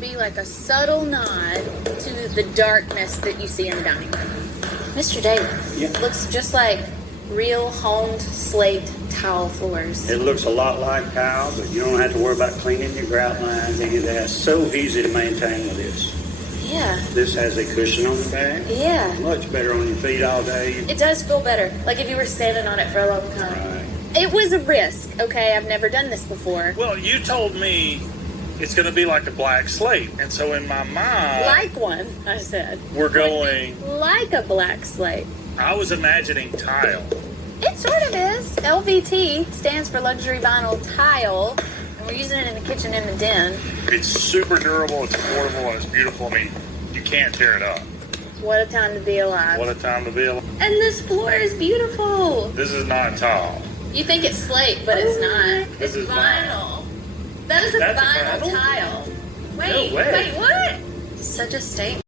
be like a subtle nod to the darkness that you see in the dining room. Mr. Davis, looks just like real honed slate tile floors. It looks a lot like tile, but you don't have to worry about cleaning your grout lines, any of that. So easy to maintain with this. Yeah. This has a cushion on the back. Yeah. Much better on your feet all day. It does feel better, like if you were standing on it for a long time. Right. It was a risk, okay? I've never done this before. Well, you told me it's going to be like a black slate, and so in my mind... Like one, I said. We're going... Like a black slate. I was imagining tile. It sort of is. LVT stands for luxury vinyl tile, and we're using it in the kitchen and the den. It's super durable, it's affordable, and it's beautiful. I mean, you can't tear it up. What a time to be alive. What a time to be alive. And this floor is beautiful. This is not tile. You think it's slate, but it's not. This is vinyl. That is a That's vinyl vinyl? tile. No way. Wait, what? Such a statement.